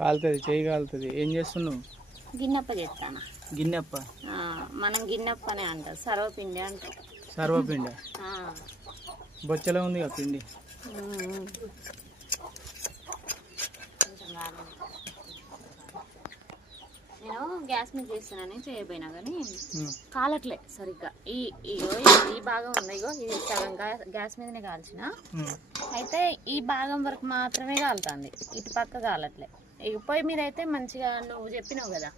కాలుతుంది, చెయ్యి కాలుతుంది. ఏం చేస్తున్నావు? గిన్నెప్ప చేస్తాను. గిన్నెప్ప మనం గిన్నెప్పనే అంటాం, సర్వపిండి అంటాం. సర్వపిండి బొచ్చలో ఉంది కదా పిండి. నేను గ్యాస్ మీద చేస్తానని చేయబోయినా కానీ కాలట్లే సరిగ్గా. ఈ భాగం ఉంది, ఇగో ఇది సగం గ్యాస్ మీదనే కాల్చిన. అయితే ఈ భాగం వరకు మాత్రమే కాలుతుంది, ఇటు పక్క కాలట్లే. ఇక పొయ్యి మీద అయితే మంచిగా నువ్వు చెప్పినావు కదా,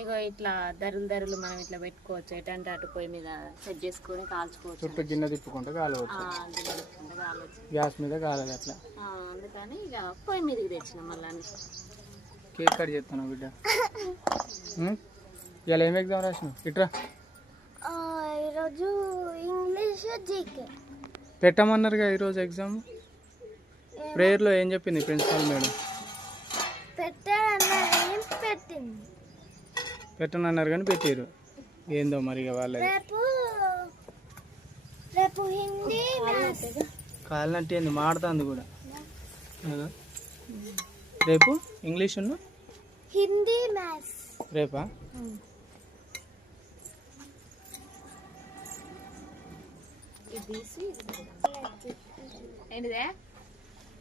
ఇగో ఇట్లా దరులు మనం ఇట్లా పెట్టుకోవచ్చు, ఎటంటే అటు పొయ్యి మీద సెట్ చేసుకొని కాల్చుకోవచ్చు. గిన్నె తిప్పుకుంటే కాలవచ్చు, గ్యాస్ మీద కాలేదు అట్లా. అందుకని ఇక పొయ్యి మీదకి తెచ్చిన. మళ్ళీ కేక్ కట్ చేస్తాను బిడ్డ. ఇవాళ ఏం ఎగ్జామ్ రాసినావు? ఇట్రా. ఈరోజు ఇంగ్లీష్ జీకే పెట్టమన్నారుగా ఈరోజు ఎగ్జామ్. ప్రేయర్లో ఏం చెప్పింది ప్రిన్సిపల్ మేడం? పెట్టనన్నారు కానీ పెట్టారు. ఏందో మరి వాళ్ళది. రేపు హిందీ కాలినట్టు ఏంది, మాడుతుంది కూడా. రేపు ఇంగ్లీష్ హిందీ మ్యాథ్స్ రేపా? ఏంటిదే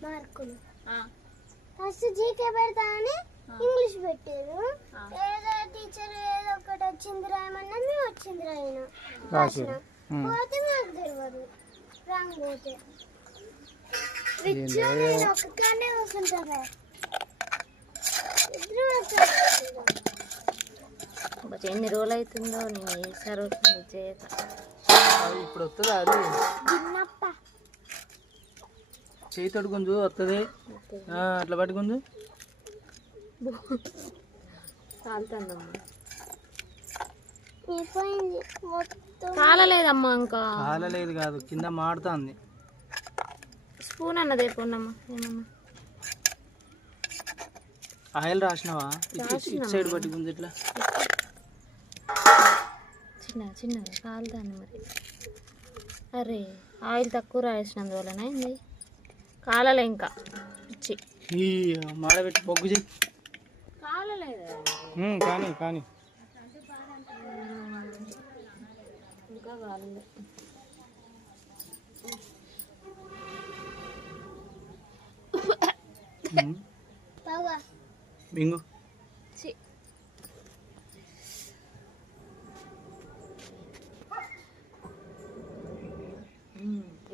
మార్కులు ఫస్ట్ జీకే పెడతానని ఇంగ్లీష్ పెట్టారు. ఏదో టీచర్ ఏదో ఒకటి వచ్చింది రాయమన్నా మేము వచ్చింది రాయను పోతే మాకు తెలియదు రాంగ్ పోతే నేను ఒక్కనే కూర్చుంటా. ఎన్ని రోజులు అవుతుందో నేను వేసారు చేయక. ఇప్పుడు వస్తుందా అది? చేయి తడుగుంజు వస్తుంది అట్లా పట్టుకుంజు. కాలలేదమ్మా, ఇంకా కాలలేదు కాదు, కింద మాడుతుంది. స్పూన్ అన్నది ఏమన్నా ఆయిల్ రాసినావా? ఇటు సైడ్ పట్టుకుంది ఇట్లా చిన్నగా కాలుతాను మరి. అరే ఆయిల్ తక్కువ రాసినందువలన అయింది, కాలలే ఇంకా పిచ్చి. మాడబెట్టి బొగ్గు చెయ్యి. కాలలేదు కానీ కానీ ఇంకా కాలేదు. బింగు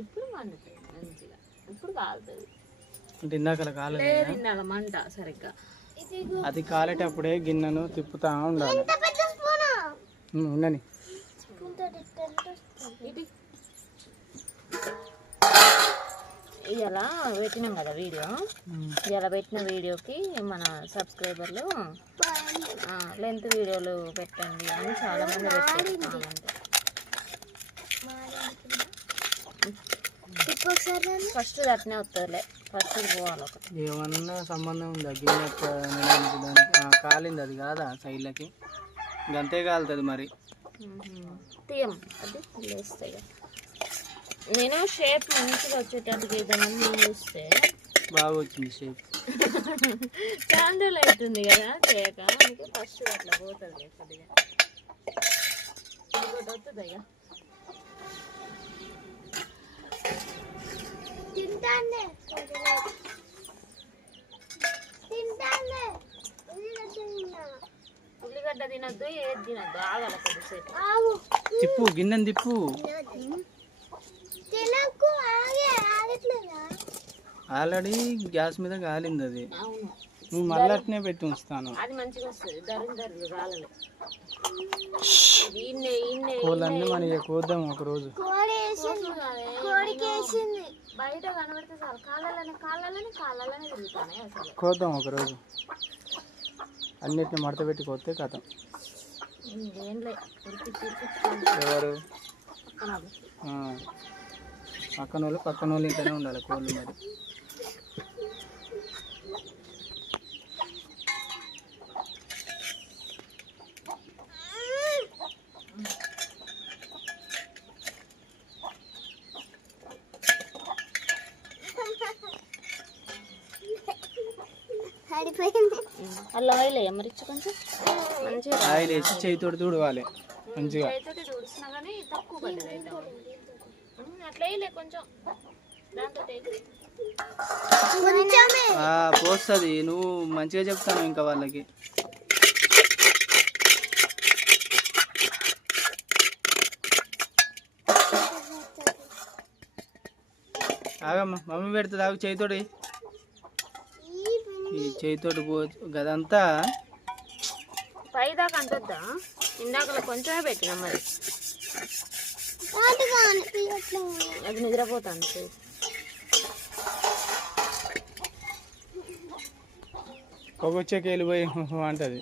ఇప్పుడు మండుతుంది మంచిగా, ఇప్పుడు కాలుతుంది. అంటే ఇందాక కాలేదు తిన్నాల మంట సరిగ్గా. అది కాలేటప్పుడే గిన్నెను తిప్పుతా ఉండాలి. ఉండని ఇలా పెట్టినాం కదా వీడియో, ఇలా పెట్టిన వీడియోకి మన సబ్స్క్రైబర్లు లెంత్ వీడియోలు పెట్టండి అని చాలా మంది పెట్టారు. ఫస్ట్ అట్నే వస్తుందిలే, ఫస్ట్ పోవాలి ఒకటి. ఏమన్నా సంబంధం ఉందా గిన్నె కాలింది? అది కాదా సైడ్లకి గంతే కాలుతుంది మరి. తీయం అది వేస్తాయి. నేను షేప్ మంచిగా వచ్చేటట్టు చేద్దామని నేను చూస్తే బాగా వచ్చింది షేప్. క్యాండిల్ అవుతుంది కదా చేయక, అందుకే ఫస్ట్ అట్లా పోతుంది కొద్దిగా. ఇంకోటి వస్తుంది ఇక ఉల్లిగడ్డ తినద్దు, ఏది తినద్దు, ఆగాల కొద్దిసేపు. తిప్పు గిన్నెని తిప్పు. ఆల్రెడీ గ్యాస్ మీద కాలింది అది. నువ్వు మళ్ళీ అట్నే పెట్టి ఉంచుతాను. అది మంచిగా వస్తుంది, దరులు రాలే. కోళ్ళన్నీ మన కోద్దాం ఒకరోజు. బయట కనబడితే చాలు కాళ్ళని తిరుగుతానే అసలు. కోద్దాం ఒకరోజు, అన్నిటిని మడత పెట్టి కోస్తే కథం. ఎవరు పక్కన వాళ్ళు ఇంట్లోనే ఉండాలి కోళ్ళు మరి. మాడిపోయింది. అల్లం ఆయిల్ ఎమ్మరిచ్చి కొంచెం మంచిగా ఆయిల్ వేసి చేతితోటి తుడవాలి మంచిగా. చేతితోటి తుడిచినా కానీ తక్కువ పడ్డది అయితే అట్లా వేయలే కొంచెం దాంతో కొంచెమే పోస్తుంది. నువ్వు మంచిగా చెప్తాను ఇంకా వాళ్ళకి. ఆగమ్మా మమ్మీ పెడుతుంది ఆగు చేతితోటి. ఈ చేతితోటి గదంతా పైదాకా అంటొద్దా? ఇందాక కొంచెమే పెట్టినా మరి అది నిద్రపోతాను. పొగొచ్చాక వెళ్ళిపోయి అంటది.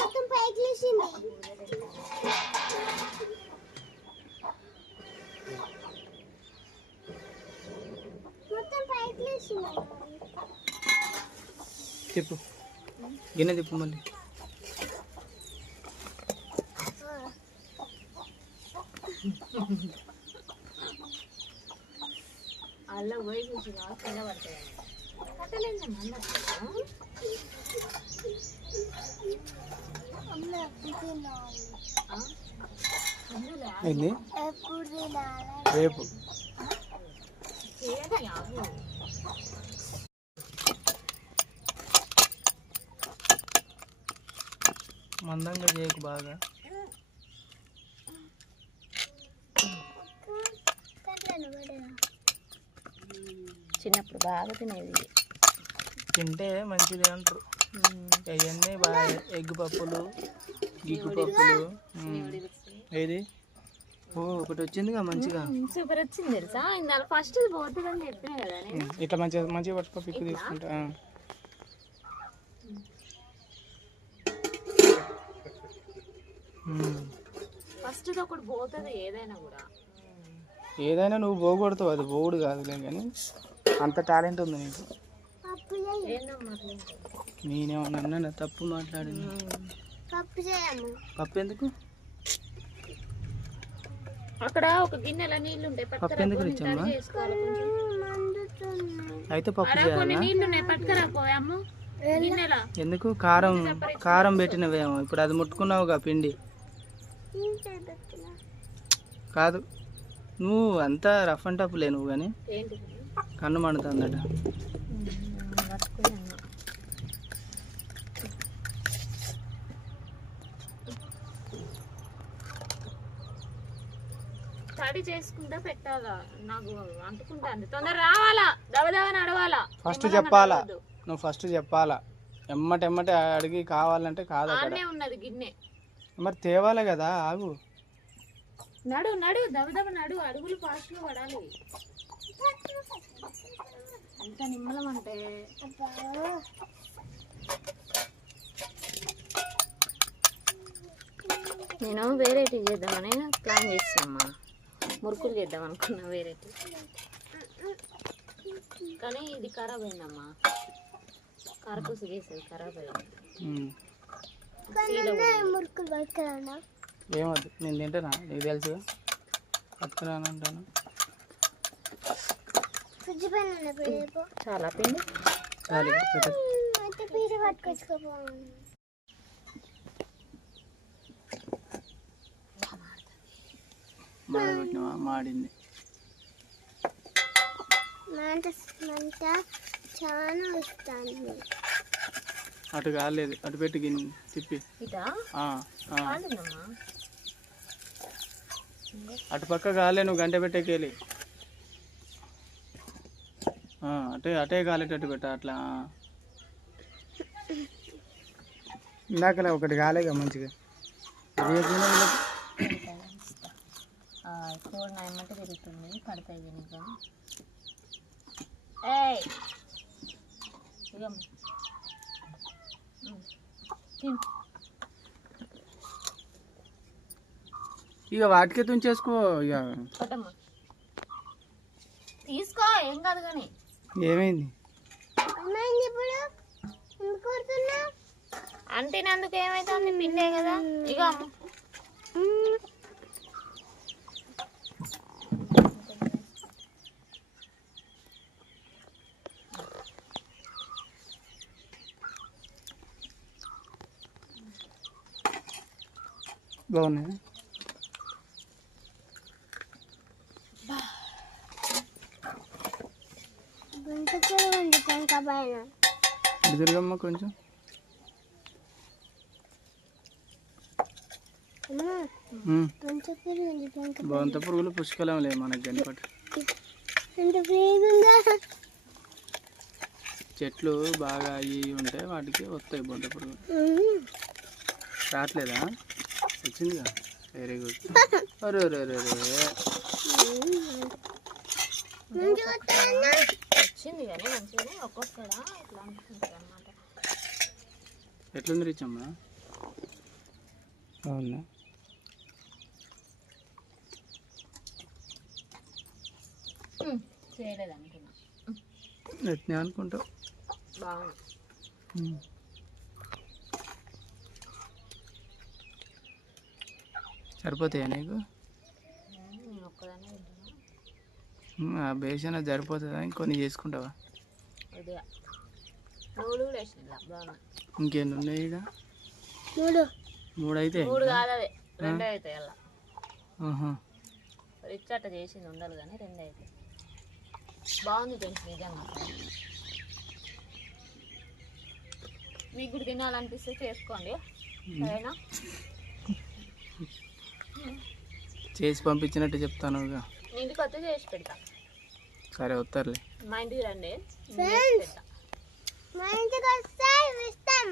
మొత్తం పైకి లేచింది. మొత్తం పైకి లేచింది. తిప్పు గిన్నె తిప్పు మళ్ళీ. అలా పోయి చూసి కింద పడతాయి కట్టలేదు ఏంది రేపు మందంగా చేయకు బాగా. చిన్నప్పుడు బాగా తినేది. తింటే మంచిది అంటారు. అవన్నీ బాగా ఎగ్ పప్పులు గిగ్గు పప్పులు. ఏది ఒకటి వచ్చిందిగా మంచిగా సూపర్ వచ్చింది తెలుసా. ఇందాక ఫస్ట్ పోతుంది అని చెప్పినా కదా ఇట్లా మంచిగా మంచిగా పట్టుకో పిక్కు తీసుకుంటా. ఫస్ట్ ఒకటి పోతుంది ఏదైనా కూడా. ఏదైనా నువ్వు పోగొడతావు, అది పోగుడు కాదులే కానీ అంత టాలెంట్ ఉంది నీకు. నేనేమన్నా తప్పు మాట్లాడింది. పప్పు ఎందుకు? అక్కడ ఒక గిన్నెల నీళ్లు ఉంటాయి. పప్పు ఎందుకు ఇచ్చమ్మా? అయితే పప్పు చేయాలా? ఎందుకు? కారం కారం పెట్టినవేమో. ఇప్పుడు అది ముట్టుకున్నావుగా పిండి. కాదు నువ్వు అంతా రఫ్ అండ్ టఫ్ లే నువ్వు కానీ కన్ను మండుతుందట. తడి చేసుకుంటా పెట్టాలా? నాకు అంటుకుంటాను. తొందర రావాలా, దవదవని అడవాలా. ఫస్ట్ చెప్పాలా నువ్వు, ఫస్ట్ చెప్పాలా. ఎమ్మటెమ్మటే అడిగి కావాలంటే కాదు. అక్కడే ఉన్నది గిన్నె మరి తేవాలే కదా. ఆగు నడు నడు దవదవ నడు. అడుగులు ఫాస్ట్ గా పడాలి. అంత నిమ్మలం అంటే నేను వేరేటి చేద్దామని ప్లాన్ చేస్తామ్మా. మురుకులు చేద్దాం అనుకున్నా వేరేటి, కానీ ఇది ఖరాబ్ అయిందమ్మా. కారపూస చేసేది ఖరాబ్ అయింది. ఏమవుతుంది? నేను తింటానా? నీకు తెలుసు పట్టుకురాను అంటాను. చాలా పిండి చాలు మాడబెట్టినవా? మాడింది. చాలా వస్తుంది. అటు కాలేదు, అటు పెట్టి గిన్నె తిప్పి. అటు పక్క కాలే, నువ్వు గంట పెట్టేకెళ్ళి అటే అటే కాలేటట్టు పెట్ట. అట్లా ఇందాకలే ఒకటి కాలేగా మంచిగా. ఏమంటే తిరుగుతుంది పడతాయి. ఇక వాటికే తుంచేసుకో. ఇక తీసుకో, ఏం కాదు. కానీ ఏమైంది? అంటేనందుకు ఏమైతుంది? పిండే కదా. ఇక బాగున్నాయి. గుంటకూర ఉంది టెంక పైన. ఇటు తిరగమ్మ కొంచెం. గుంటకూర ఉంది టెంక. బొంత పురుగులు పుష్కలం లేదు మనకి కనిపట్టు. ఎంత ఫ్రీగా ఉందా? చెట్లు బాగా అయ్యి ఉంటే వాటికి వస్తాయి బొంత పురుగులు. రావట్లేదా? వచ్చిందిగా, వెరీ గుడ్. అరే అరే అరే అరే, వచ్చింది కానీ మంచిగానే ఒక్కొక్కడ ఇట్లా అనుకుంటుంది అనమాట. ఎట్లుంది రిచమ్మా? అవునా? చేయలేదు అనుకున్నా. ఎట్నే అనుకుంటావు. బాగుంది. సరిపోతాయా నీకు? నేను ఒక్కదానే తింటున్నా. ఆ బేసిన సరిపోతుందా? ఇంకొన్ని చేసుకుంటావా? ఉదయం నువ్వులు కూడా వేసిన బాగున్నాయి. ఇంకేంటి ఉన్నాయి ఇక్కడ? మూడు అయితే 3 కాదు, అదే 2 అవుతాయి అలా. ఆహా. రిచ్ అట్ట చేసింది ఉండాలి కానీ 2 అవుతాయి. బాగుంది ఫ్రెండ్స్ నిజంగా. మీకు కూడా తినాలనిపిస్తే చేసుకోండి, సరేనా? చేసి పంపించినట్టు చెప్తాను. ఇంటికి వస్తే చేసి పెడతా. సరే వస్తారులే. మా ఇంటికి రండి, మా ఇంటికి వస్తే ఇస్తాం.